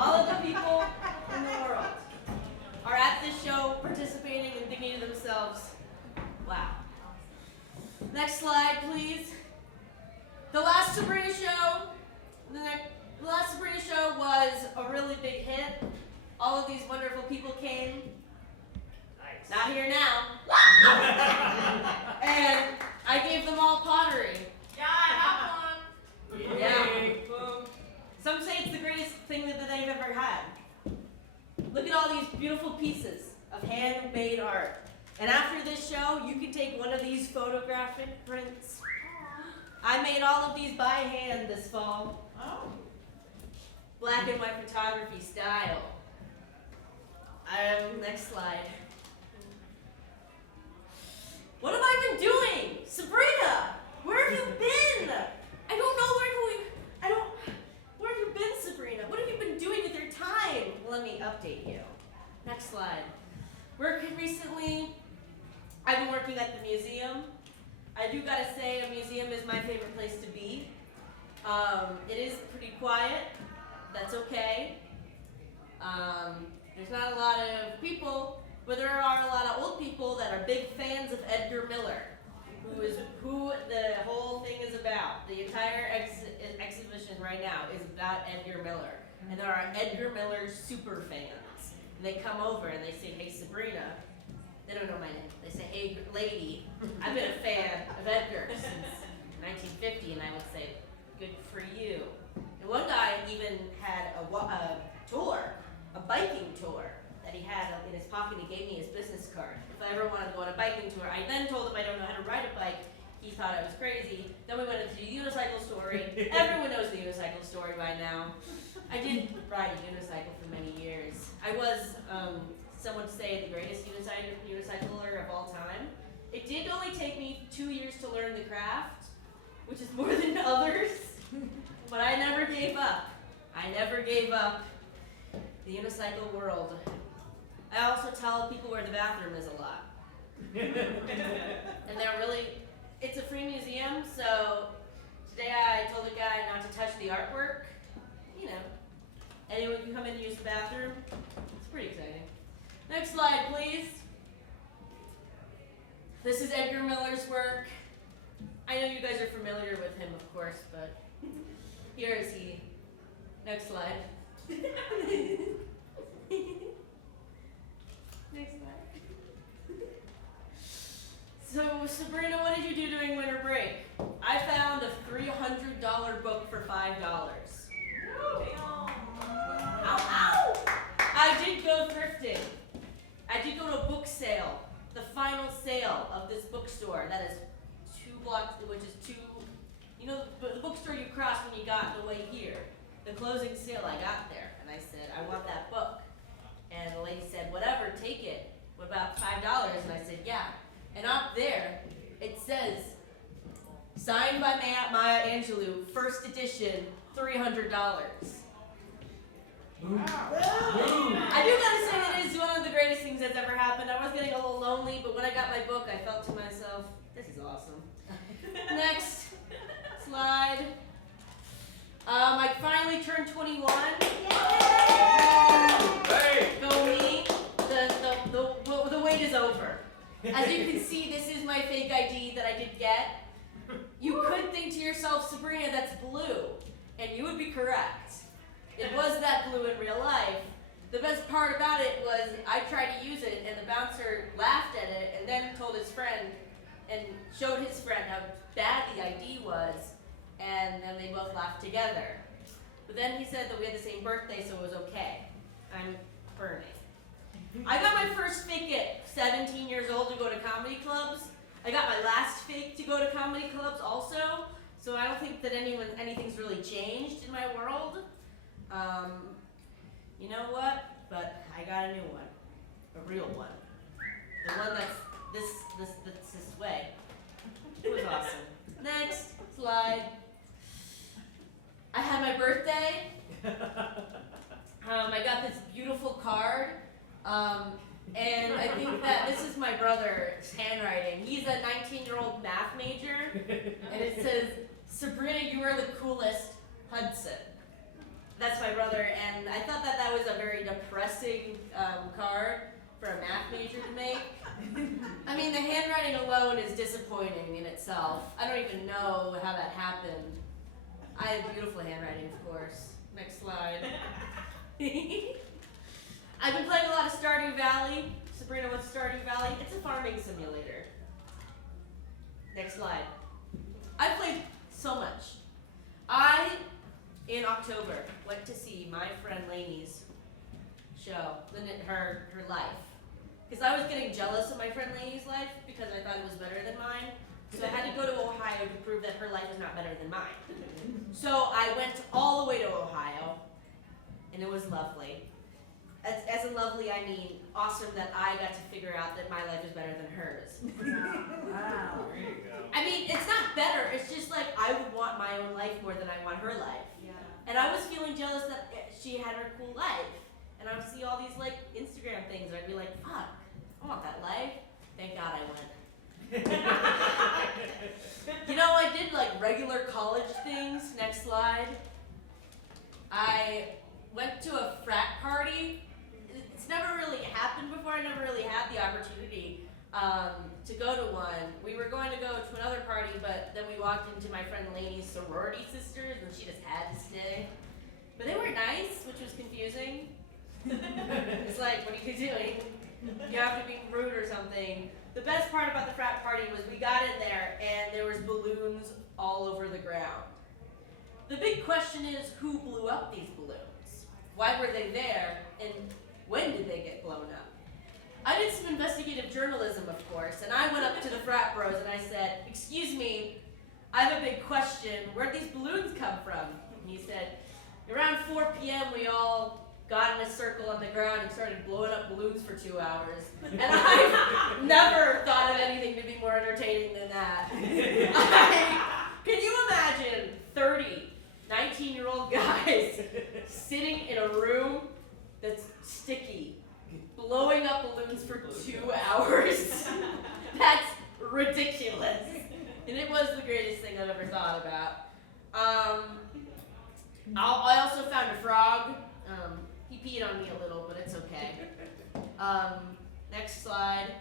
All of the people in the world are at this show participating and thinking to themselves, wow. Next slide, please. The last Sabrina show, the last Sabrina show was a really big hit. All of these wonderful people came. Nice. Not here now. And I gave them all pottery. Yeah, have one. Yeah. Some say it's the greatest thing that they've ever had. Look at all these beautiful pieces of handmade art. And after this show, you can take one of these photographic prints. I made all of these by hand this fall. Oh. Black and white photography style. Next slide. What have I been doing? Sabrina, where have you been? I don't know where have you been, Sabrina? What have you been doing with your time? Let me update you. Next slide. Recently, I've been working at the museum. I do gotta say, a museum is my favorite place to be. It is pretty quiet. That's okay. There's not a lot of people, but there are a lot of old people that are big fans of Edgar Miller, who the whole thing is about. The entire exhibition right now is about Edgar Miller. And there are Edgar Miller super fans. And they come over and they say, hey, Sabrina. They don't know my name. They say, hey, lady, I've been a fan of Edgar since 1950. And I would say, good for you. And one guy even had a tour, a biking tour that he had in his pocket. He gave me his business card. If I ever wanted to go on a biking tour, I then told him I don't know how to ride a bike. He thought I was crazy. Then we went into the unicycle story. Everyone knows the unicycle story by now. I did ride a unicycle for many years. I was, some would say, the greatest unicycler of all time. It did only take me 2 years to learn the craft, which is more than others, but I never gave up. I never gave up the unicycle world. I also tell people where the bathroom is a lot. And they're really, it's a free museum, so today I told the guy not to touch the artwork. You know, anyone can come in and use the bathroom. It's pretty exciting. Next slide, please. This is Edgar Miller's work. I know you guys are familiar with him, of course, but here is he. Next slide. Next slide. So, Sabrina, what did you do during winter break? I found a $300 book for $5. Ow, ow! I did go thrifting. I did go to a book sale, the final sale of this bookstore that is 2 blocks, which is you know, the bookstore you crossed when you got on the way here. The closing sale, I got there, and I said, I want that book. And the lady said, whatever, take it. What about $5? And I said, yeah. And up there, it says, signed by Maya Angelou, first edition, $300. Wow. I do gotta say that it is one of the greatest things that's ever happened. I was getting a little lonely, but when I got my book, I felt to myself, this is awesome. Next slide. I finally turned 21. Hey. Go me. The wait is over. As you can see, this is my fake ID that I did get. You could think to yourself, Sabrina, that's blue. And you would be correct. It was that blue in real life. The best part about it was I tried to use it and the bouncer laughed at it and then told his friend and showed his friend how bad the ID was, and then they both laughed together. But then he said that we had the same birthday, so it was okay. I'm burning. I got my first fake at 17 years old to go to comedy clubs. I got my last fake to go to comedy clubs also, so I don't think that anything's really changed in my world. You know what? But I got a new one. A real one. The one that's this way. It was awesome. Next slide. I had my birthday. I got this beautiful card. And I think that this is my brother's handwriting. He's a 19-year-old math major. And it says, Sabrina, you are the coolest, Hudson. That's my brother, and I thought that card for a math major to make. I mean, the handwriting alone is disappointing in itself. I don't even know how that happened. I have beautiful handwriting, of course. Next slide. I've been playing a lot of Stardew Valley. Sabrina, what's Stardew Valley? It's a farming simulator. Next slide. I've played so much. In October, went to see my friend Lainey's show, her life. Because I was getting jealous of my friend Lainey's life because I thought it was better than mine. So I had to go to Ohio to prove that her life was not better than mine. So I went all the way to Ohio, and it was lovely. As in lovely, I mean awesome that I got to figure out that my life is better than hers. Wow. There you go. I mean, it's not better, it's just like I would want my own life more than I want her life. Yeah. And I was feeling jealous that she had her cool life. And I would see all these like Instagram things and I'd be like, fuck, I want that life. Thank God I went. You know, I did like regular college things. Next slide. I went to a frat party. It's never really happened before. I never really had the opportunity to go to one. We were going to go to another party, but then we walked into my friend Lainey's sorority sisters, and she just had to stay. But they were nice, which was confusing. It's like, what are you doing? You have to be rude or something. The best part about the frat party was we got in there, and there was balloons all over the ground. The big question is, who blew up these balloons? Why were they there, and when did they get blown up? I did some investigative journalism, of course, and I went up to the frat bros and I said, excuse me, I have a big question. Where'd these balloons come from? And he said, around 4 p.m. we all got in a circle on the ground and started blowing up balloons for 2 hours. And I've never thought of anything to be more entertaining than that. Can you imagine 30 19-year-old guys sitting in a room that's sticky, blowing up balloons for 2 hours? That's ridiculous. And it was the greatest thing I've ever thought about. I also found a frog. He peed on me a little, but it's okay. Next slide.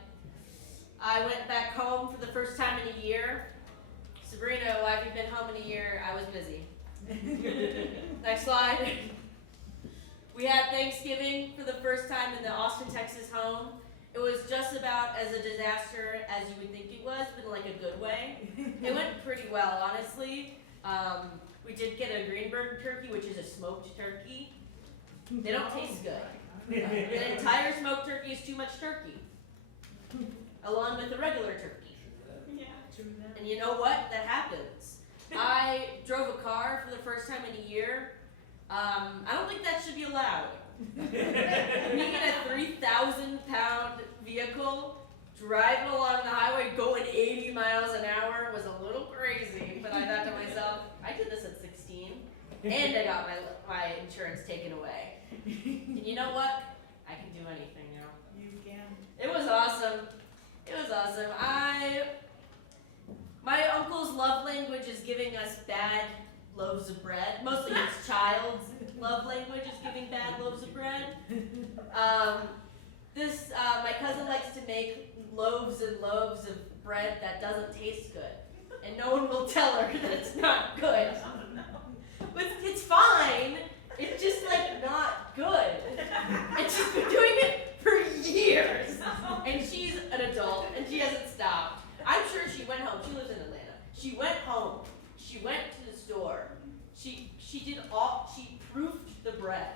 I went back home for the first time in a year. Sabrina, why have you been home in a year? I was busy. Next slide. We had Thanksgiving for the first time in the Austin, Texas home. It was just about as a disaster as you would think it was, but in like a good way. It went pretty well, honestly. We did get a Greenberg turkey, which is a smoked turkey. They don't taste good. An entire smoked turkey is too much turkey, along with the regular turkey. Yeah, true that. And you know what? That happens. I drove a car for the first time in a year. I don't think that should be allowed. Being in a 3,000-pound vehicle, driving along the highway, going 80 miles an hour was a little crazy. But I thought to myself, I did this at 16, and I got my insurance taken away. And you know what? I can do anything now. You can. It was awesome. It was awesome. My uncle's love language is giving us bad loaves of bread. Mostly his child's love language is giving bad loaves of bread. My cousin likes to make loaves and loaves of bread that doesn't taste good. And no one will tell her that it's not good. But it's fine. It's just like not good. And she's been doing it for years. And she's an adult and she hasn't stopped. I'm sure she went home. She lives in Atlanta. She went home. She went to the store. She proofed the bread.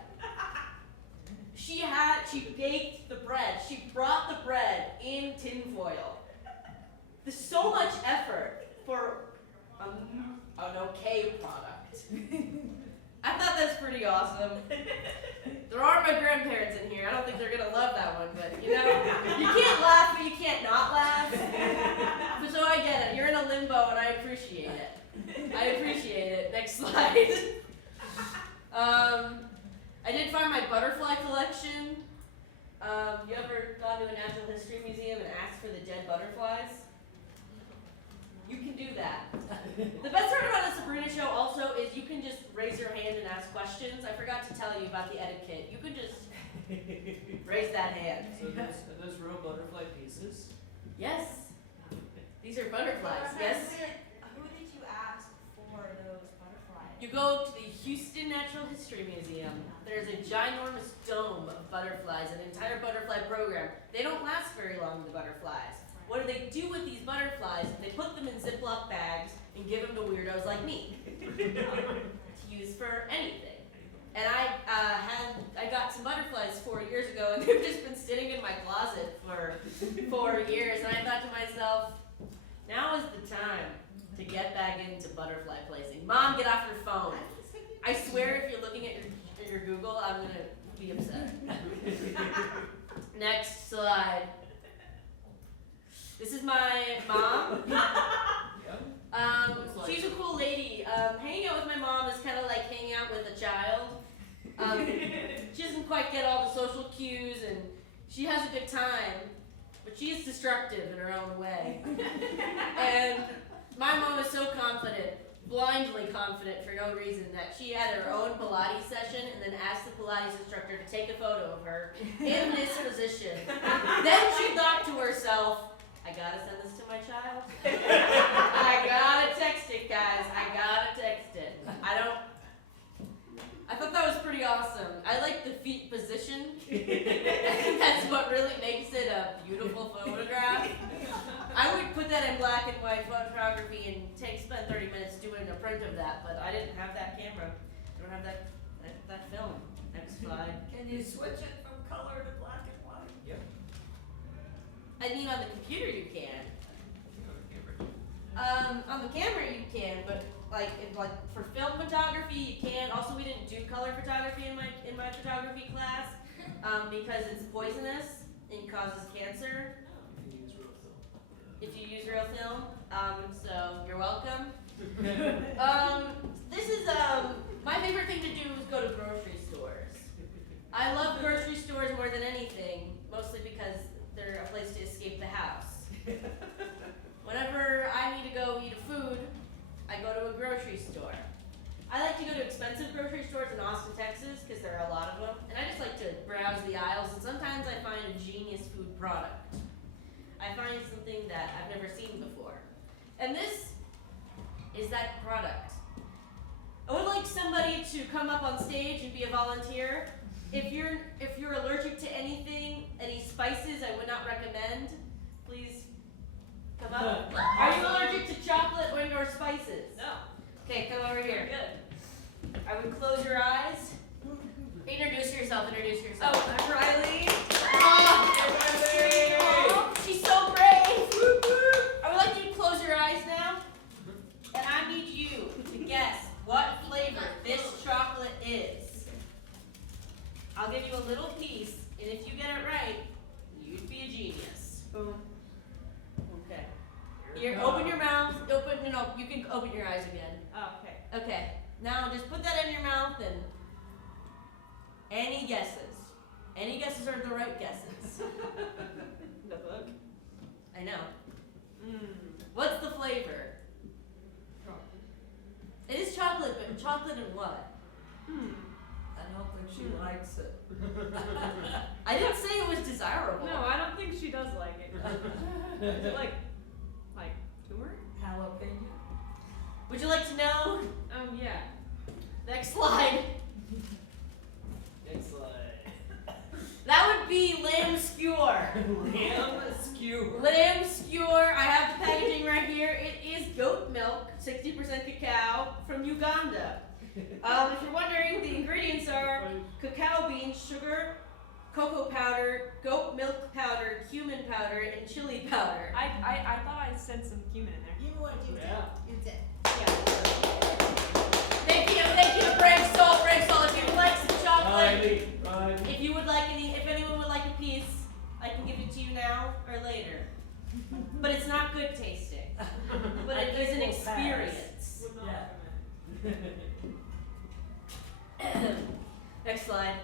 She baked the bread. She brought the bread in tinfoil. There's so much effort for an okay product. I thought that's pretty awesome. There are my grandparents in here. I don't think they're gonna love that one, but you know, you can't laugh, but you can't not laugh. But so I get it. You're in a limbo, and I appreciate it. I appreciate it. Next slide. I did find my butterfly collection. You ever gone to a natural history museum and asked for the dead butterflies? You can do that. The best part about the Sabrina show also is you can just raise your hand and ask questions. I forgot to tell you about the etiquette. You can just raise raise that hand. So are those real butterfly pieces? Yes. These are butterflies, yes. Who did you ask for those butterflies? You go to the Houston Natural History Museum. There's a ginormous dome of butterflies, an entire butterfly program. They don't last very long, the butterflies. What do they do with these butterflies? They put them in Ziploc bags and give them to weirdos like me to use for anything. And I got some butterflies 4 years ago, and they've just been sitting in my closet for 4 years. And I thought to myself, now is the time to get back into butterfly placing. Mom, get off your phone. I swear, if you're looking at your Google, I'm gonna be upset. Next slide. This is my mom. She's a cool lady. Hanging out with my mom is kind of like hanging out with a child. She doesn't quite get all the social cues, and she has a good time, but she is destructive in her own way. And my mom is so confident, blindly confident for no reason, that she had her own Pilates session and then asked the Pilates instructor to take a photo of her in this position. Then she thought to herself, I gotta send this to my child. I gotta text it, guys. I gotta text it. I thought that was pretty awesome. I like the feet position. I think that's what really makes it a beautiful photograph. I would put that in black and white photography and spend 30 minutes doing a print of that, but I didn't have that camera. I don't have that film. Next slide. Can you switch it from color to black and white? Yep. I mean, on the computer you can. On the camera you can, but like for film photography you can't. Also, we didn't do color photography in my photography class because it's poisonous and causes cancer if you use real film. So you're welcome. This is my favorite thing to do is go to grocery stores. I love grocery stores more than anything, mostly because they're a place to escape the house. Whenever I need to go eat a food, I go to a grocery store. I like to go to expensive grocery stores in Austin, Texas, because there are a lot of them, and I just like to browse the aisles, and sometimes I find a genius food product. I find something that I've never seen before. And this is that product. I would like somebody to come up on stage and be a volunteer. If you're allergic to anything, any spices I would not recommend, please come up. Are you allergic to chocolate or spices? No. Okay, come over here. Good. I would close your eyes. Introduce yourself. Oh, I'm Riley. Oh, she's so brave. I would like you to close your eyes now, and I need you to guess what flavor this chocolate is. I'll give you a little piece, and if you get it right, you'd be a genius. Boom. Okay. Here, open your mouth. No, you can open your eyes again. Oh, okay. Okay. Now just put that in your mouth and any guesses. Any guesses are the right guesses. The book. I know. What's the flavor? It is chocolate, but chocolate and what? I don't think she likes it. I didn't say it was desirable. No, I don't think she does like it. Is it like turmeric? Jalapeno? Would you like to know? Yeah. Next slide. Next slide. That would be lamb skewer. Lamb skewer. Lamb skewer. I have the packaging right here. It is goat milk, 60% cacao from Uganda. If you're wondering, the ingredients are cacao beans, sugar, cocoa powder, goat milk powder, cumin powder, and chili powder. I thought I said some cumin in there. You would, you Yeah. did. You did. Thank you, brave soul. If you would like some chocolate, Riley. if anyone would like a piece, I can give it to you now or later. But it's not good tasting. But it is an We'll pass. experience. Would not Yeah. recommend. Next slide.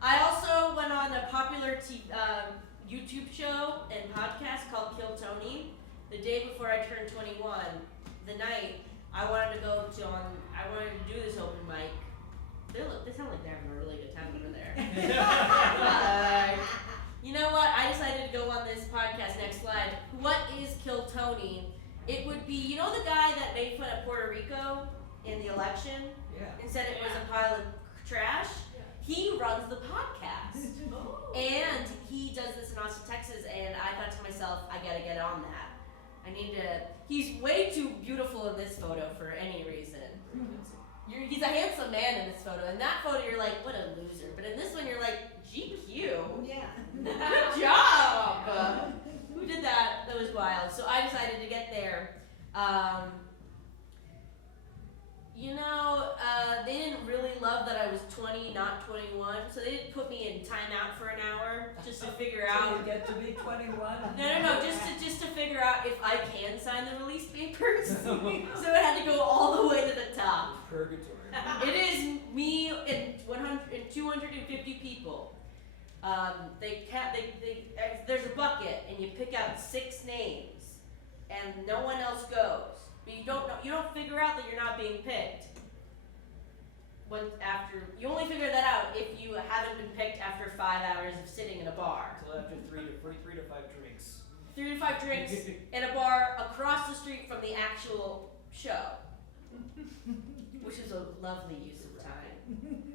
I also went on a popular YouTube show and podcast called Kill Tony. The day before I turned 21, the night I wanted to do this open mic, They sound like they're having a really good time over there. You know what? I decided to go on this podcast. Next slide. What is Kill Tony? It would be, you know the guy that made fun of Puerto Rico in the election Yeah. and said it was a pile of trash? He runs the podcast. And he does this in Austin, Texas, and I thought to myself, I gotta get on that. I need to, he's way too beautiful in this photo for any reason. He's a handsome man in this photo. In that photo, you're like, what a loser. But in this one, you're like, GQ. Yeah. Good job. Who did that? That was wild. So I decided to get there. They didn't really love that I was 20, not 21. So they didn't put me in timeout for an hour just to figure So out. you get to be 21. No, just to figure out if I can sign the release papers. So it had to go all the way to the top. Purgatory. It is me and 250 people. There's a bucket and you pick out 6 names, and no one else goes. But you don't figure out that you're not being picked. You only figure that out if you haven't been picked after 5 hours of sitting in a bar. Until after 3 to 5 drinks. 3 to 5 drinks in a bar across the street from the actual show, which is a lovely use of time.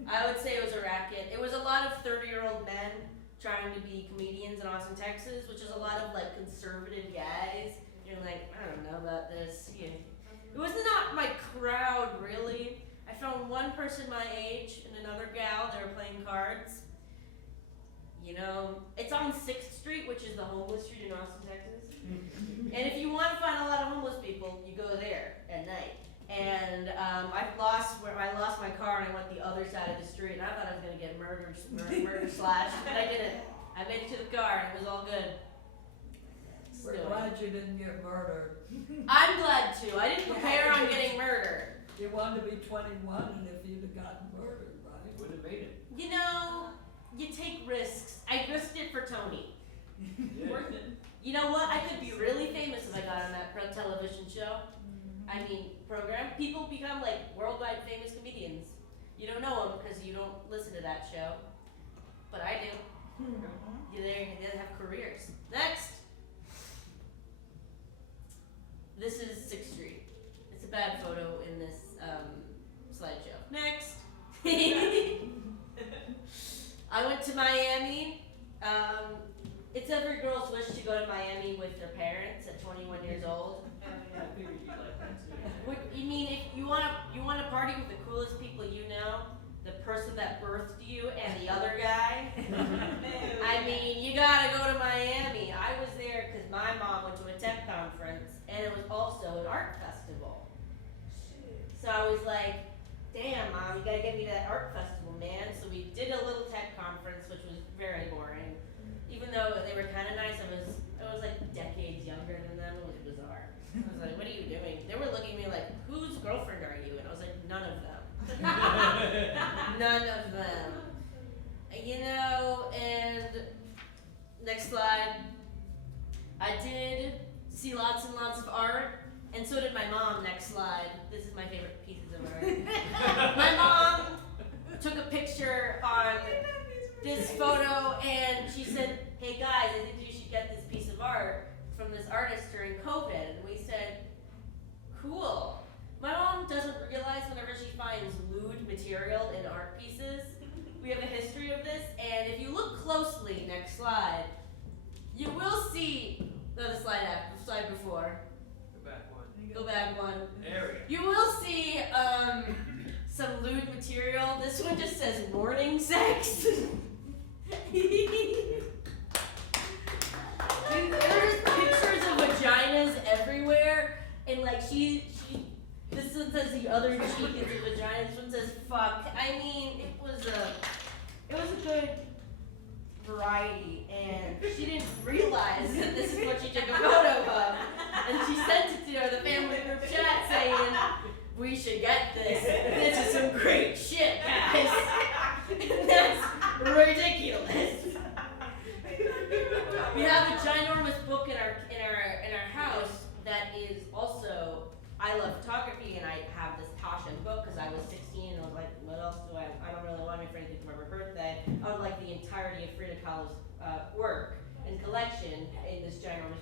I would say it was a racket. It was a lot of 30-year-old men trying to be comedians in Austin, Texas, which is a lot of like conservative guys. You're like, I don't know about this. Yeah. It was not my crowd really. I found one person my age and another gal. They were playing cards. It's on 6th Street, which is the homeless street in Austin, Texas. And if you want to find a lot of homeless people, you go there at night. And I lost my car and I went the other side of the street, and I thought I was gonna get murder slashed, but I didn't. I made it to the car and it was all good. We're Still. glad you didn't get murdered. I'm glad too. I didn't prepare on getting murdered. You wanted to be 21, and if you'd have gotten murdered, right? Would have made it. You take risks. I risked it for Tony. Yeah. Worth it. You know what? I could be really famous if I got on that television show. Program. People become like worldwide famous comedians. You don't know them because you don't listen to that show. But I do. They have careers. Next. This is 6th Street. It's a bad photo in this slideshow. Next. I went to Miami. It's every girl's wish to go to Miami with their parents at 21 years old. I figured you'd like that too. What you mean if you want to party with the coolest people you know, the person that birthed you and the other guy? You gotta go to Miami. I was there because my mom went to a tech conference and it was also an art festival. So I was like, damn mom, you gotta get me to that art festival, man. So we did a little tech conference, which was very boring. Even though they were kind of nice, I was like decades younger than them. It was bizarre. I was like, what are you doing? They were looking at me like, whose girlfriend are you? And I was like, none of them. None of them. And next slide. I did see lots and lots of art, and so did my mom. Next slide. This is my favorite pieces of art. My mom took a picture on this photo, and she said, hey guys, I think you should get this piece of art from this artist during COVID. And we said, cool. My mom doesn't realize whenever she finds lewd material in art pieces, we have a history of this, and if you look closely, next slide, you will see, no, the slide before, go back one. There You will see some lewd material. This one just says morning sex. There's pictures of vaginas everywhere, and like this one says the other cheek is a vagina. This one says fuck. It was a good variety, and she didn't realize that this is what she took a photo of, and she sent it to the family group chat saying, we should get this. This is some great shit, guys. And that's ridiculous. We have a ginormous book in our house that is also, I love photography, and I have this Tasha book because I was 16 and I was like, what else do I collection in this ginormous,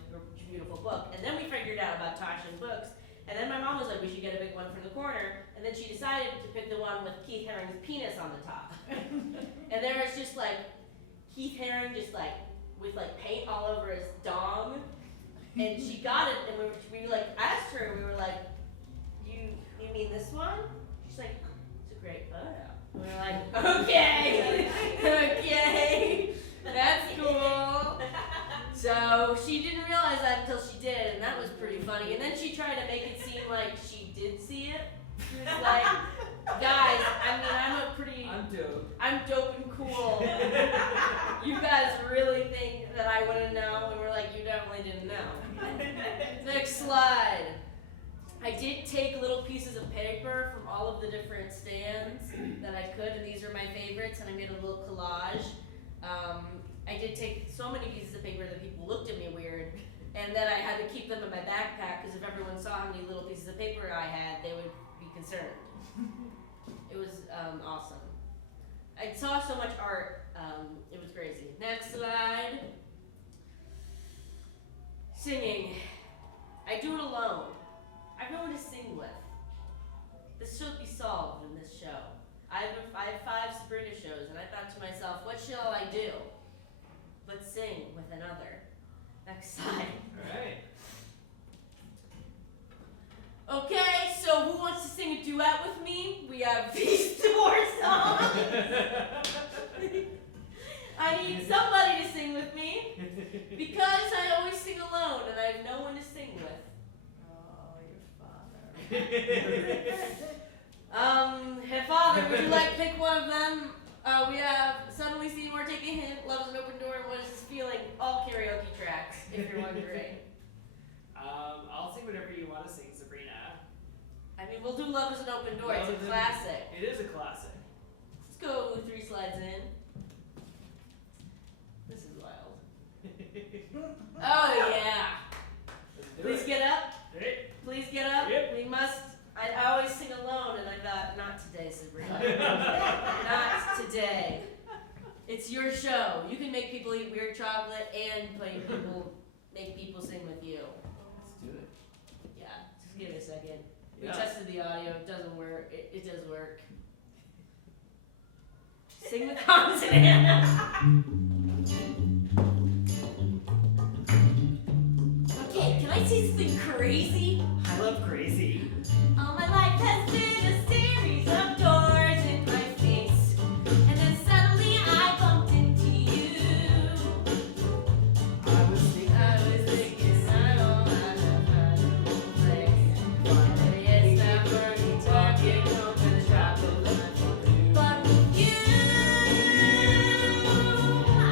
beautiful book. And then we figured out about Tarshan books. And then my mom was like, we should get a big one from the corner. And then she decided to pick the one with Keith Haring's penis on the top. And there was just like Keith Haring just like with like paint all over his dong. And she got it, and we like asked her, we were like, you mean this one? She's like, it's a great photo. And we were like, okay, okay, that's cool. So she didn't realize that until she did, and that was pretty funny. And then she tried to make it seem like she did see it. She was like, guys, I mean, I'm dope and cool. You guys really think that I wouldn't know? And we're like, you definitely didn't know. Next slide. I did take little pieces of paper from all of the different stands that I could, and these are my favorites, and I made a little collage. I did take so many pieces of paper that people looked at me weird, and then I had to keep them in my backpack, because if everyone saw how many little pieces of paper I had, they would be concerned. It was awesome. I saw so much art, it was crazy. Next slide. Singing. I do it alone. I have no one to sing with. This should be solved in this show. I have 5 Sabrina shows, and I thought to myself, what shall I do but sing with another? Next slide. Alright. Okay, so who wants to sing a duet with me? We have these 4 songs. I need somebody to sing with me because I always sing alone and I have no one to sing with. Oh, your father. Hey father, would you like to pick one of them? We have Suddenly Seymour, Take a Hint, Love's an Open Door, and What Is This Feeling? All karaoke tracks, if you're wondering. I'll sing whatever you want to sing, Sabrina. I mean, we'll do Love Is an Open Door, it's a classic. It is a classic. Let's go 3 slides in. This is wild. Oh yeah. Please get up. Hey. Please get up. Yep. We must. I always sing alone, and I thought, not today, Sabrina. Not today. It's your show. You can make people eat weird chocolate and make people sing with you. Let's do it. Yeah, just give it a second. We Yeah. tested the audio. It doesn't work. It does work. Sing the consonant. Okay, can I say something crazy? I love crazy. All my life has been a series of doors in my face, and then suddenly I bumped into you. I was thinking I don't have a place. It's never talking over the top of my phone. But with you,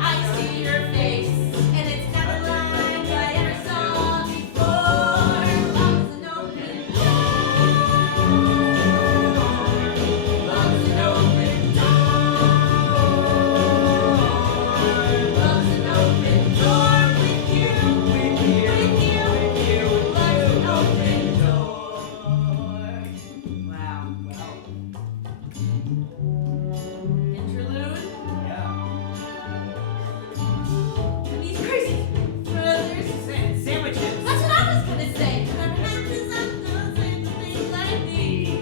I see your face, and it's not like I ever saw before. Love's an open door. Love's an open door. Love's an open door with you. With you. Love's an open door. Wow. Interlude. Yeah. And these crazy brothers. Sandwiches. That's what I was gonna say.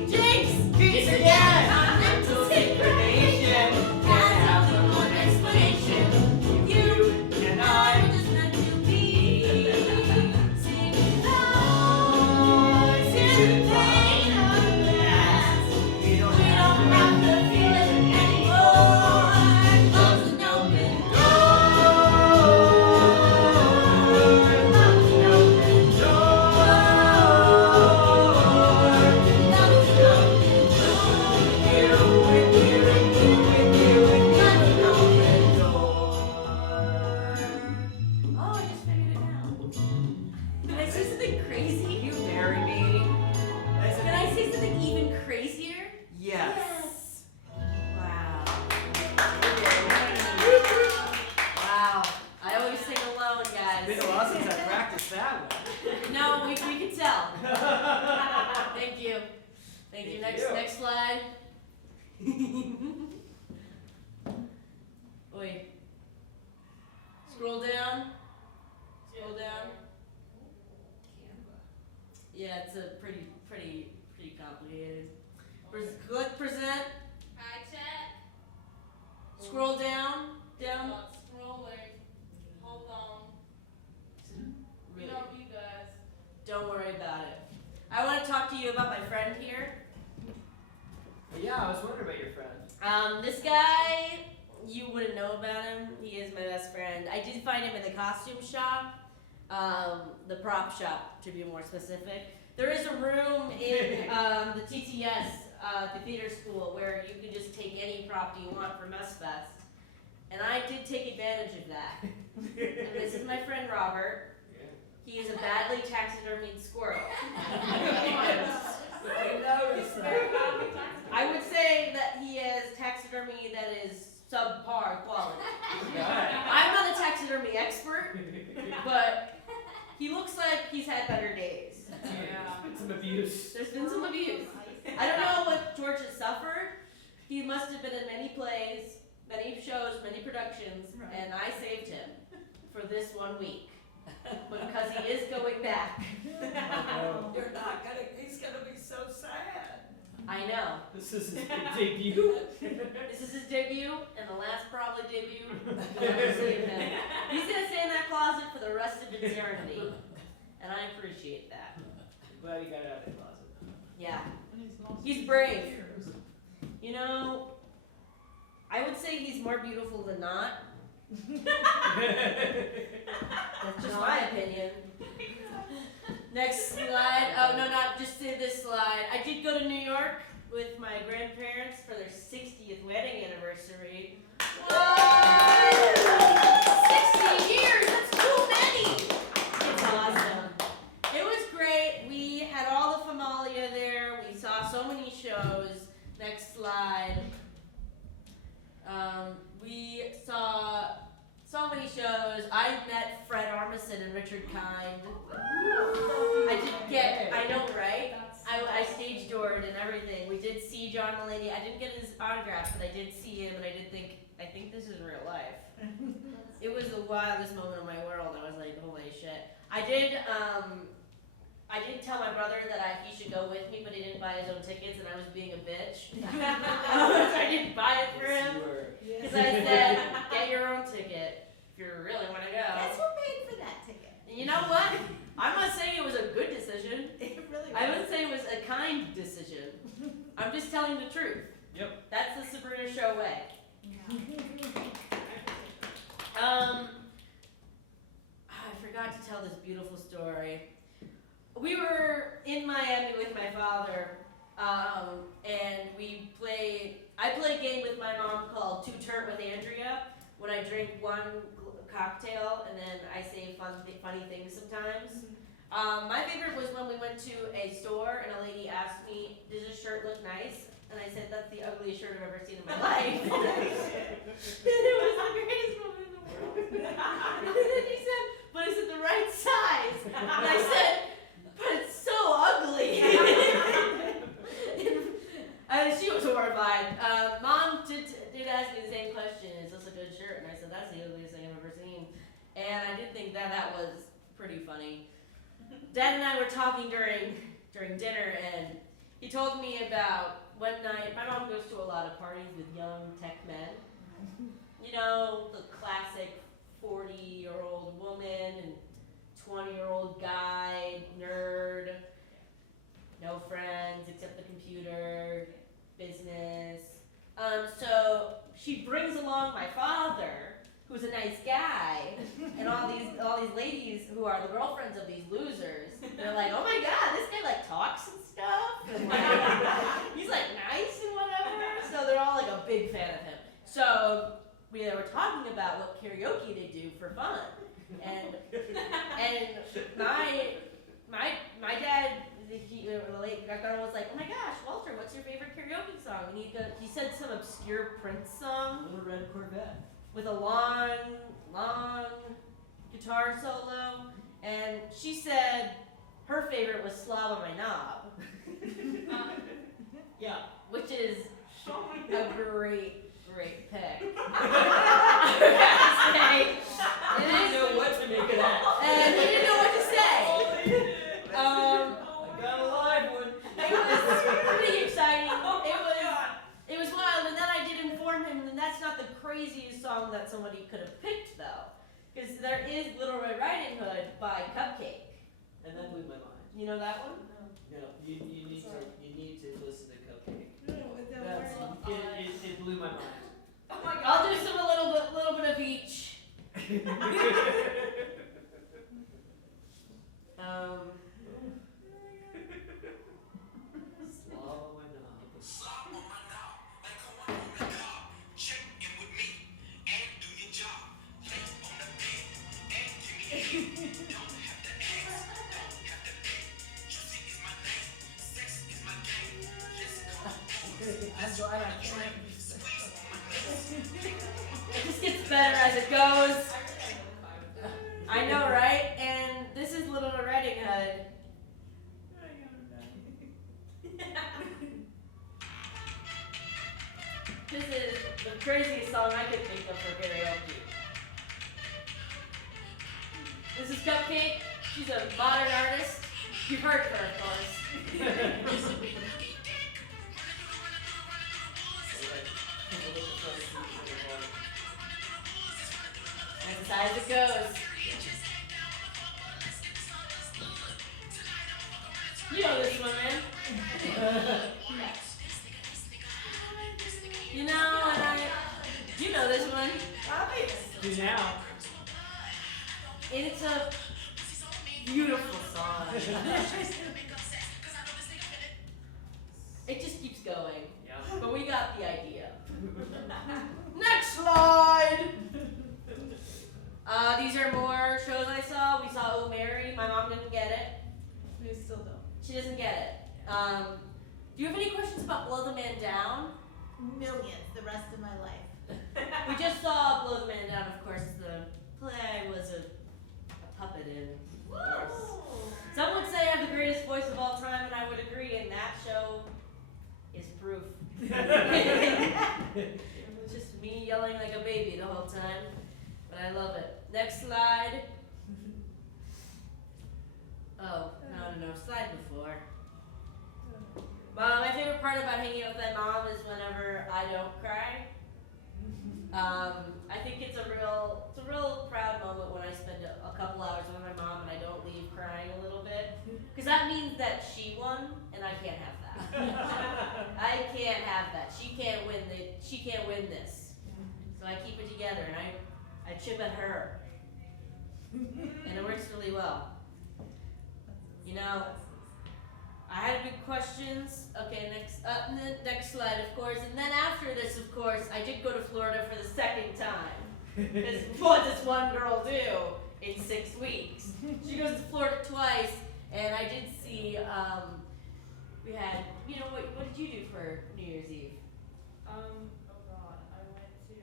Jinx! Jinx again! Mental synchronization. Has only one explanation. You and I were just meant to be. Singing lies in the pain of the past. We don't We don't have to feel it anymore. Love's an open door. Love's an open door. Love's an open door. With you. Love's an open door. Oh, I just figured it out. Can I say something crazy? You marry me. Can I say something even crazier? Yes. Wow. Wow. I always sing alone, It's guys. been a while since I practiced that one. No, we can tell. Thank you. Thank you. Thank Next you. next slide. Wait. Scroll down. pretty complicated. Click present. Hi, chat. Scroll down. Not scrolling. Hold on. We Really, love you guys. don't worry about it. I want to talk to you about my friend here. Yeah, I was wondering about your friend. This guy, you wouldn't know about him. He is my best friend. I did find him in the costume shop, the prop shop to be more specific. There is a room in the TTS, the theater school, where you can just take any prop you want for Messfest. And I did take advantage of that. And this is my friend Robert. Yeah. He is a badly taxidermied squirrel. I noticed that. I would say that he has taxidermy that is subpar quality. I'm not a taxidermy expert, but he looks like he's had better days. Yeah. Some abuse. There's been some abuse. I don't know what George has suffered. He must have been in many plays, many shows, many productions, and I saved him for this 1 week. Because he is going back. You're not gonna, he's gonna be so sad. I know. This is his big debut. This is his debut, and the last probably debut you'll ever see of him. He's gonna stay in that closet for the rest of eternity. And I appreciate that. Glad he got out of the closet. Yeah. He's brave. You know, I would say he's more beautiful than not. That's just my opinion. Next slide. Oh, no, not just this slide. I did go to New York with my grandparents for their 60th wedding anniversary. What? 60 years! That's too many! It's awesome. It was great. We had all the familia there. We saw so many shows. Next slide. We saw so many shows. I met Fred Armisen and Richard Kind. I know, right? I stage doored and everything. We did see John Mulaney. I didn't get his autograph, but I did see him, and I think this is real life. It was the wildest moment of my world. I was like, holy shit. I did tell my brother that he should go with me, but he didn't buy his own tickets, and I was being a bitch. I didn't buy it for him. Because I said, get your own ticket if you really want to go. Guess who paid for that ticket? And you know what? I'm not saying it was a good decision. It really I wouldn't say it was a kind decision. I'm just telling the truth. Yep. That's the Sabrina show way. I forgot to tell this beautiful story. We were in Miami with my father, and I play a game with my mom called Two Turn with Andrea, when I drink one cocktail and then I say funny things sometimes. My favorite was when we went to a store and a lady asked me, does this shirt look nice? And I said, that's the ugliest shirt I've ever seen in my life. And it was the greatest moment in the world. And then he said, but is it the right size? And I said, but it's so ugly. She was horrified. Mom did ask me the same question, is this a good shirt? And I said, that's the ugliest thing I've ever seen. And I did think that was pretty funny. Dad and I were talking during dinner, and he told me about one night, my mom goes to a lot of parties with young tech men. You know, the classic 40-year-old woman and 20-year-old guy, nerd, no friends except the computer, business. So she brings along my father, who's a nice guy, and all these ladies who are the girlfriends of these losers. They're like, oh my god, this guy like talks and stuff, and like, he's like nice and whatever. So they're all like a big fan of him. So we were talking about what karaoke to do for fun, and my dad, that girl was like, oh my gosh, Walter, what's your favorite karaoke song? And he said some obscure Prince song. Little Red Corvette. With a long guitar solo, and she said her favorite was Slob on My Knob. Yeah. Which is a great pick. I didn't know what to make of that. And he didn't know what to say. I gotta lie. song that somebody could have picked though, because there is Little Red Riding Hood by Cupcake. And that blew my mind. You know that one? No, you need to listen to Cupcake. That's, It blew my mind. Oh my god. I'll do some a little bit of each. Slow and up. Slap on my knob, like a one on the car. Check in with me and do your job. Legs on the bed and give me head. Don't have to ask, don't have to beg. Juicy is my name, sex is my game. Let's go. I'm glad I can't. It just gets better as it goes. I know, right? And this is Little Riding Hood. This is the craziest song I could think of for karaoke. This is Cupcake. She's a modern artist. You've heard of her, of course. That's as it goes. You know this one, man. You know, you know this one. Do now. It's a beautiful song. It just keeps going. Yeah. But we got the idea. Next slide! These are more shows I saw. We saw Oh Mary. My mom didn't get it. We still don't. She doesn't get it. Do you have any questions about Blow the Man Down? Millions the rest of my life. We just saw Blow the Man Down, of course. The play I was a puppet in. Yes. Some would say I have the greatest voice of all time, and I would agree, and that show is proof. It's just me yelling like a baby the whole time, but I love it. Next slide. Oh, no, slide before. My favorite part about hanging out with my mom is whenever I don't cry. I think it's a real proud moment when I spend a couple hours with my mom and I don't leave crying a little bit, because that means that she won and I can't have that. I can't have that. She can't win this. So I keep it together and I chip at her, and it works really well. You know, I had big questions. Okay, next slide, of course. And then after this, of course, I did go to Florida for the second time. Because what does one girl do in 6 weeks? She goes to Florida twice, and I did see, we had, what did you do for New Year's Eve? Oh god, I went to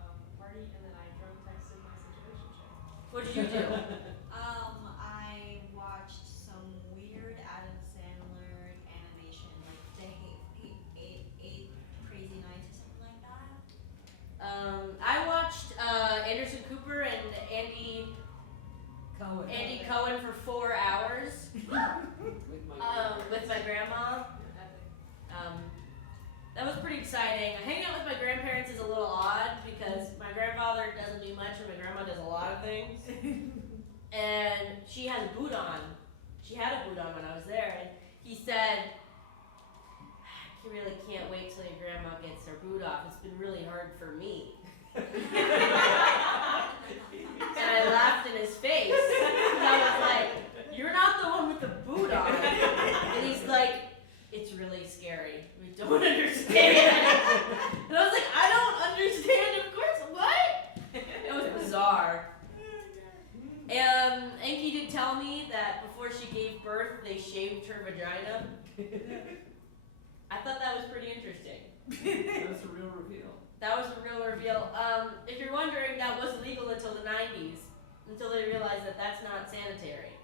a party and then I drunk texted my situationship. What did you do? I watched some weird Adam Sandler animation, like the eight Crazy Nights or something like that. I watched Anderson Cooper and Andy Cohen for 4 hours with my grandma. That was pretty exciting. Hanging out with my grandparents is a little odd because my grandfather doesn't do much and my grandma does a lot of things. And she has a boot on. She had a boot on when I was there, and he said, "I really can't wait till your grandma gets her boot off. It's been really hard for me." And I laughed in his face. And I was like, "You're not the one with the boot on." And he's like, "It's really scary. We don't understand." And I was like, "I don't understand, of course. What?" It was bizarre. Anki did tell me that before she gave birth, they shaved her vagina. I thought that was pretty interesting. That's a real reveal. That was a real reveal. If you're wondering, that wasn't legal until the 90s, until they realized that that's not sanitary.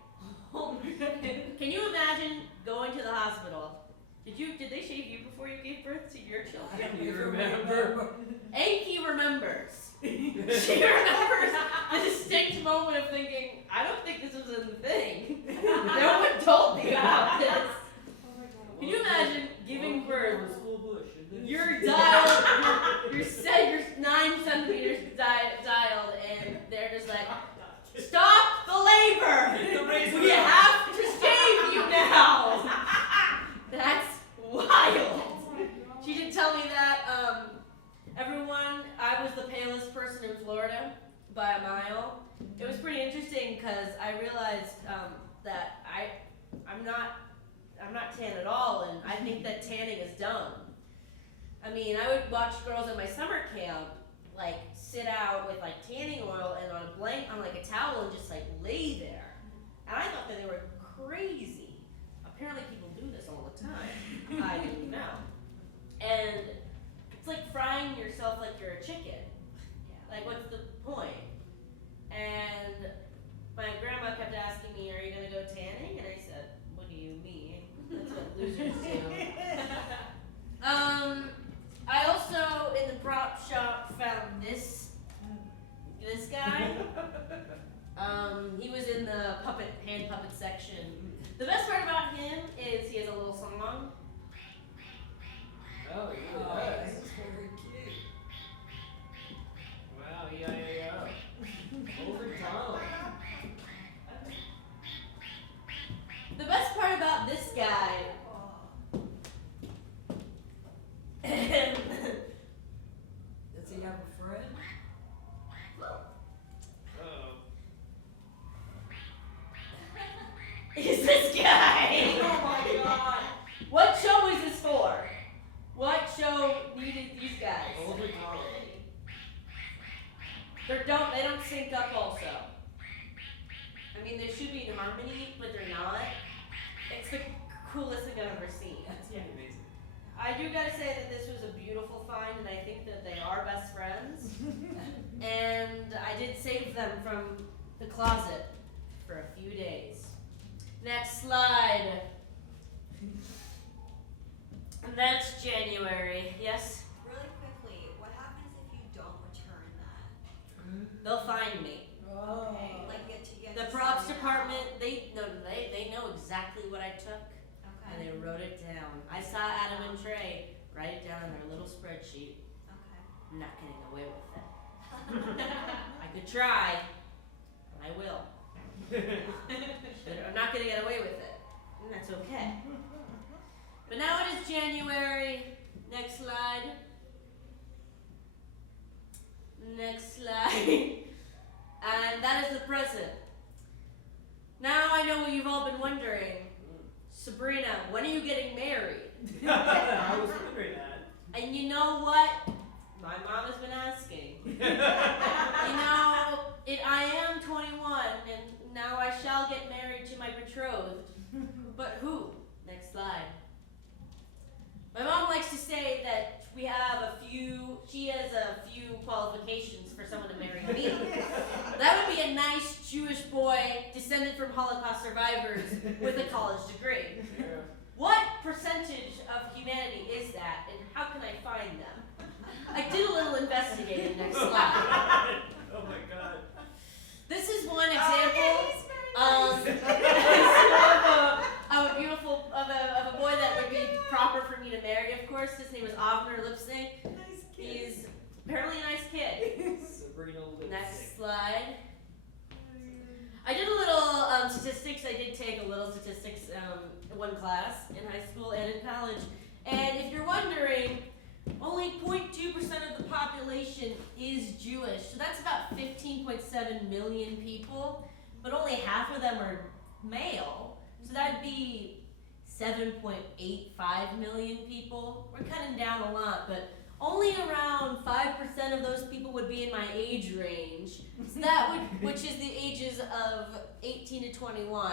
Can you imagine going to the hospital? Did they shave you before you gave birth to your children? You remember? Anki remembers. She remembers the distinct moment of thinking, I don't think this was a thing. No one told me about this. Oh my god. Can you imagine giving birth? Full bush. You're dialed, you're 9 centimeters diameter. not tan at all, and I think that tanning is dumb. I mean, I would watch girls at my summer camp, like, sit out with, like, tanning oil and on like, a towel and just, like, lay there. And I thought that they were crazy. Apparently people do this all the time. I didn't know. And it's like frying yourself like you're a chicken. Like, what's the point? And my grandma kept asking me, are you gonna go tanning? And I said, what do you mean? That's what losers do. I also, in the prop shop, found this guy. He was in the hand puppet section. The best part about him is he has a little song. Oh, he Oh, does. that's very cute. Wow, yeah. Over Donald. The best part about this guy. Does he have a friend? Uh-oh. Is this guy? Oh my God! What show is this for? What show needed these guys? Over Donald. They don't sync up also. I mean, they should be in harmony, but they're not. It's the coolest thing I've ever seen. That's pretty amazing. I do gotta say that this was a beautiful find, and I think that they are best friends. And I did save them from the closet for a few days. Next slide. And that's January, yes? Really quickly, what happens if you don't return that? They'll find me. Oh. Okay, like you get The to props sign out. department, they know exactly what I took, and Okay. they wrote it down. I saw Adam and Trey write it down in their little spreadsheet. Okay. I'm not getting away with it. I could try, and I will. But I'm not gonna get away with it, and that's okay. But now it is January. Next slide. Next slide. And that is the present. Now I know what you've all been wondering. Sabrina, when are you getting married? I was wondering that. And you know what? My mom has been asking. I am 21, and now I shall get married to my betrothed. But who? Next slide. My mom likes to say that she has a few qualifications for someone to marry me. That would be a nice Jewish boy descended from Holocaust survivors with a college degree. Yeah. What percentage of humanity is that, and how can I find them? I did a little investigating. Next slide. Oh my god. This is one example of a boy that would be proper for me to marry. Of course, his name is Avner Lipstick. Nice kid. He's apparently a nice kid. Sabrina Lipstick. Next slide. I did a little statistics. I did take a little statistics one class in high school and in college. And if you're wondering, only 0.2% of the population is Jewish. So that's about 15.7 million people, but only half of them are male. So that'd be 7.85 million people. We're cutting down a lot, but only around 5% of those people would be in my age range. So which is the ages of 18 to 21,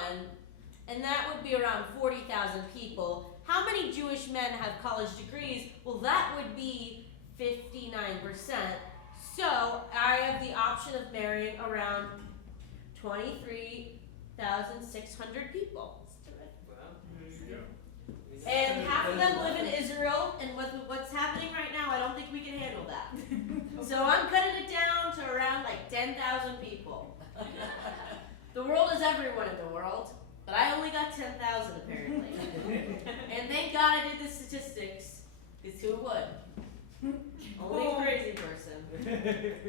and that would be around 40,000 people. How many Jewish men have college degrees? Well, that would be 59%. So I have the option of marrying around 23,600 people. Well, there you go. And half of them live in Israel, and with what's happening right now, I don't think we can handle that. So I'm cutting it down to around like 10,000 people. The world is everyone in the world, but I only got 10,000 apparently. And thank God I did the statistics, because who would? Only a crazy person.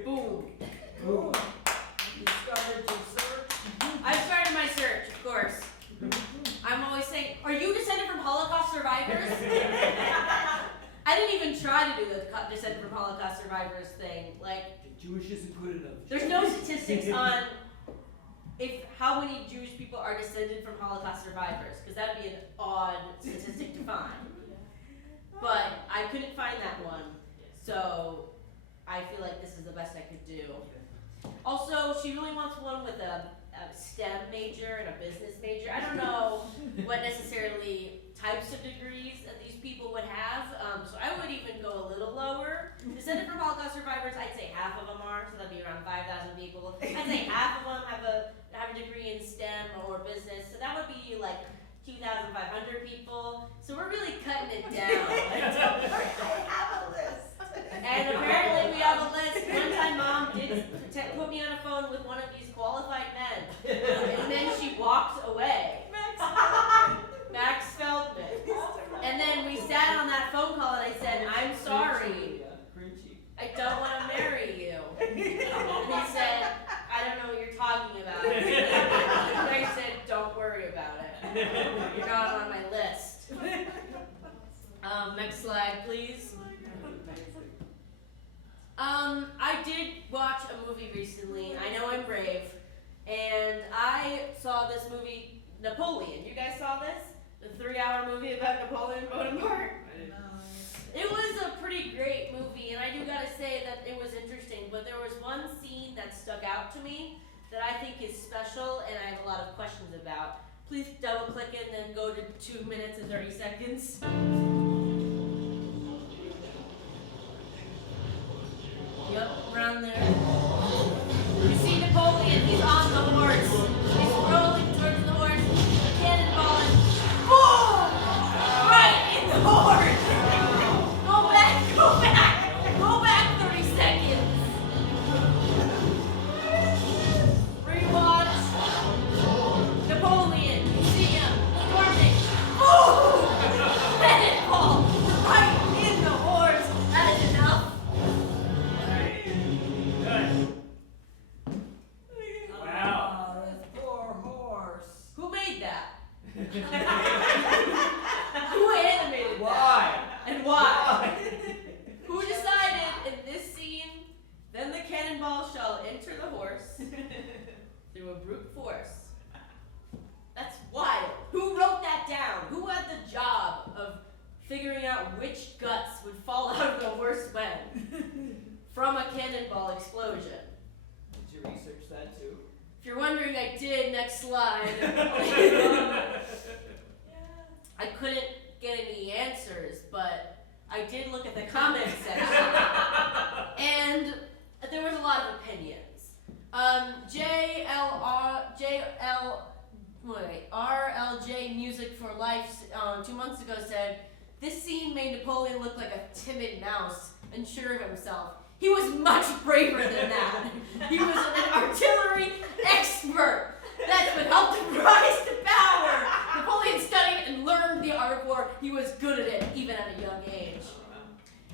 Boom. Cool. You started your search? I started my search, of course. I'm always saying, are you descended from Holocaust survivors? I didn't even try to do the descended from Holocaust survivors thing. Like, Jewish isn't good enough. there's no statistics on how many Jewish people are descended from Holocaust survivors, because that'd be an odd statistic. couldn't find that one, so I feel like this is the best I could do. Also, she really wants one with a STEM major and a business major. I don't know what necessarily types of degrees that these people would have, so I would even go a little lower. Instead of for Holocaust survivors, I'd say half of them are, so that'd be around 5,000 people. I'd say half of them have a degree in STEM or business, so that would be like 2,500 people. So we're really cutting it down. I have a list. And apparently we have a list. One time Mom did put me on a phone with one of these qualified men. And then she walked away. Max Feldman. And then we sat on that phone call and I said, I'm sorry. I don't want to marry you. And he said, I don't know what you're talking about. And I said, don't worry about it. You're not on my list. Next slide, please. I did watch a movie recently. I know I'm brave. And I saw this movie, Napoleon. You guys saw this? The 3-hour movie about Napoleon Bonaparte? It was a pretty great movie, and I do gotta say that it was interesting, but there was one scene that stuck out to me that I think is special and I have a lot of questions about. Please double click it and then go to 2 minutes and 30 seconds. Yep, around there. You see Napoleon, he's on the horse. He's rolling towards the horse, cannonballing. Boom! Right in the horse! Go back 30 seconds. Rewatch. Napoleon, you see him, storming. Boom! Cannonball right in the horse. That is enough. Wow. This poor horse. Who made that? Who animated that? Why? And why? Who decided in this scene, then the cannonball shall enter the horse through a brute force? That's wild. Who wrote that down? Who had the job of figuring out which guts would fall out of the horse when from a cannonball explosion? Did you research that too? If you're wondering, I did. Next slide. I couldn't get any answers, but I did look at the comment section, and there was a lot of opinions. RLJ Music for Life 2 months ago said, this scene made Napoleon look like a timid mouse, unsure of himself. He was much braver than that. He was an artillery expert. That's what helped him rise to power. Napoleon studied and learned the art of war. He was good at it, even at a young age.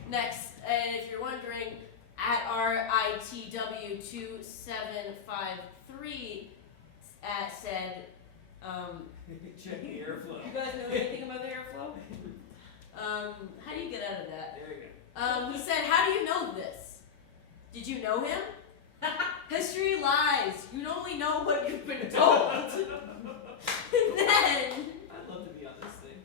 Next, and if you're wondering, at RITW2753 said, Check the airflow. you guys know anything about the airflow? How do you get out of that? There you go. He said, how do you know this? Did you know him? History lies. You only know what you've been told. And then, I'd love to be on this thing.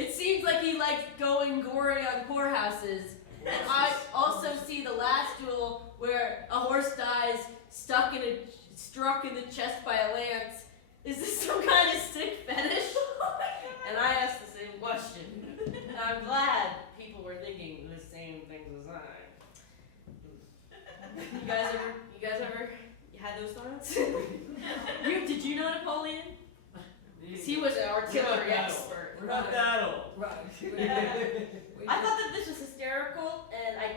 it seems like he likes going gory on poorhouses. And I also see the last duel where a horse dies struck in the chest by a lance. Is this some kind of sick fetish? And I asked the same question. And I'm glad people were thinking the same things as I. You guys ever had those thoughts? Did you know Napoleon? 'Cause he was an artillery expert. We're not that old. Right. I thought that this was hysterical, and I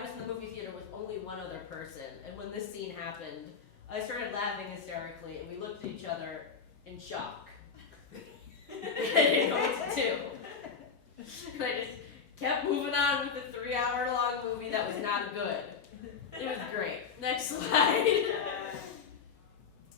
was in the movie theater with only one other person, and when this scene happened, I started laughing hysterically, and we looked at each other in shock. I didn't know what to do. And I just kept moving on with the 3-hour-long movie that was not good. It was great. Next slide.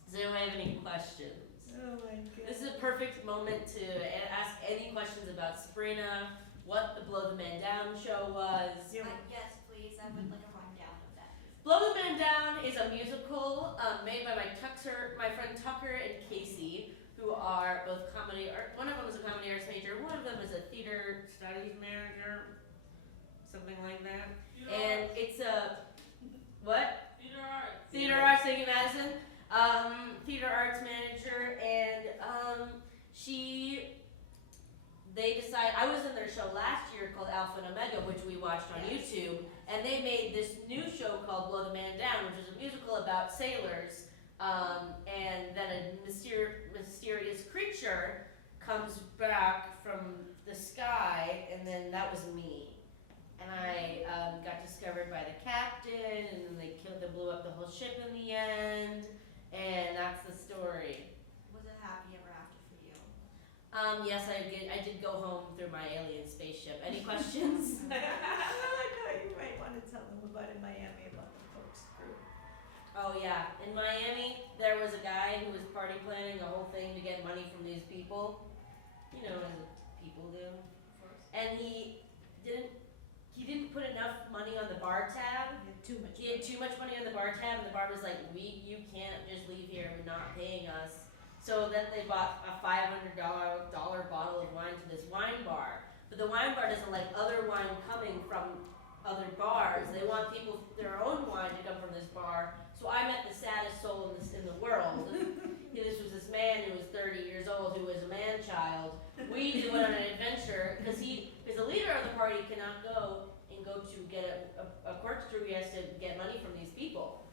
Does anyone have any questions? Oh my God. This is a perfect moment to ask any questions about Sabrina, what the Blow the Man Down show was. Yes, please. I would like a rundown of that. Blow the Man Down is a musical made by my friend Tucker and Casey, who are both comedy art. One of them is a comedy arts major. One of them is a theater studies manager. something like that. Theater And arts. it's a, what? Theater arts. Theater arts, thank you, Madison. Theater arts manager, and they decided, I was in their show last year called Alpha and Omega, which we watched on Yes. YouTube, and they made this new show called Blow the Man Down, which is a musical about sailors, and then a mysterious creature comes back from the sky, and then that was me. And I got discovered by the captain, and then they blew up the whole ship in the end, and that's the story. Was it happy ever after for you? Yes, I did go home through my alien spaceship. Any questions? I thought you might want to tell them about in Miami about the corkscrew. Oh yeah, in Miami, there was a guy who was party planning a whole thing to get money from these people. You know, as people do. And he didn't put enough money on the bar tab. He had too much money on the bar tab, and the bar was like, you can't just leave here and not paying us. So then they bought a $500 bottle of wine to this wine bar. But the wine bar doesn't like other wine coming from other bars. They want their own wine to come from this bar. So I met the saddest soul in the world. This was this man who was 30 years old, who was a man-child. We went on an adventure, because the leader of the party cannot go to get a corkscrew. He has to get money from these people.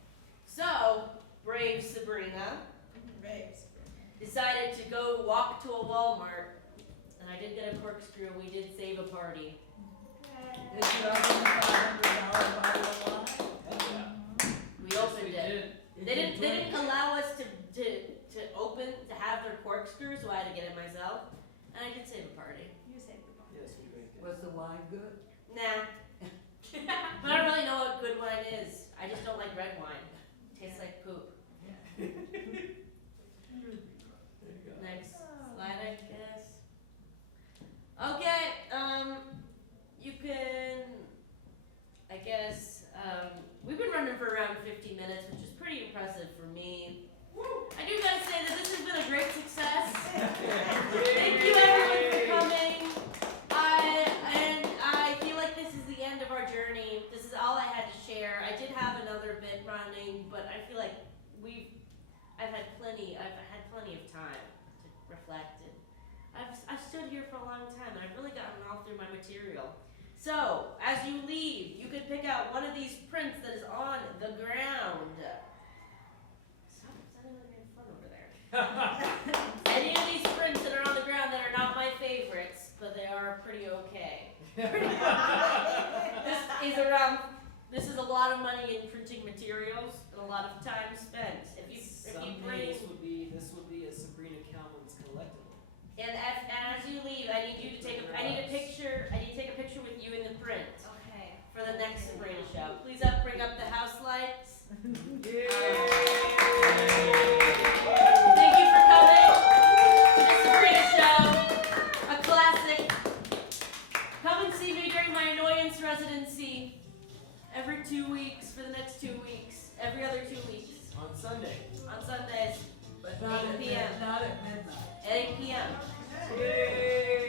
So, brave Sabrina decided to go walk to a Walmart, and I did get a corkscrew. We did save a party. Did you open the $500 bottle of wine? Yeah. We opened We it. did. They didn't allow us to have their corkscrew, so I had to get it myself. And I did save a party. You saved the bottle. Yes, we drank it. Was the wine good? Nah. But I don't really know what good wine is. I just don't like red wine. Tastes like poop. There you go. Next slide, I guess. Okay, you can, I guess, we've been running for around 50 minutes, which is pretty impressive for me. I do gotta say that this has been a great success. Thank you everyone for coming. I feel like this is the end of our journey. This is all I had to share. I did have another bit running, but I feel like I've had plenty of time to reflect, and I've stood here for a long time, and I've really gotten all through my material. So, as you leave, you could pick out one of these prints that is on the ground. Stop sounding like you're fun over there. Any of these prints that are on the ground that are not my favorites, but they are pretty okay. This is a lot of money in printing materials and a lot of time spent. If you Someday bring, this would be a Sabrina Kalman's collectible. and as you leave, I need you to take a picture with you in the print Okay. for the next Sabrina show. Please bring up the house lights. Yay! Thank you for coming to the Sabrina show, a classic. Come and see me during my annoyance residency every 2 weeks for the next 2 weeks, every other 2 weeks, On Sunday. on Sundays But not 8 at p.m. Not at midnight. at 8 p.m. Yay!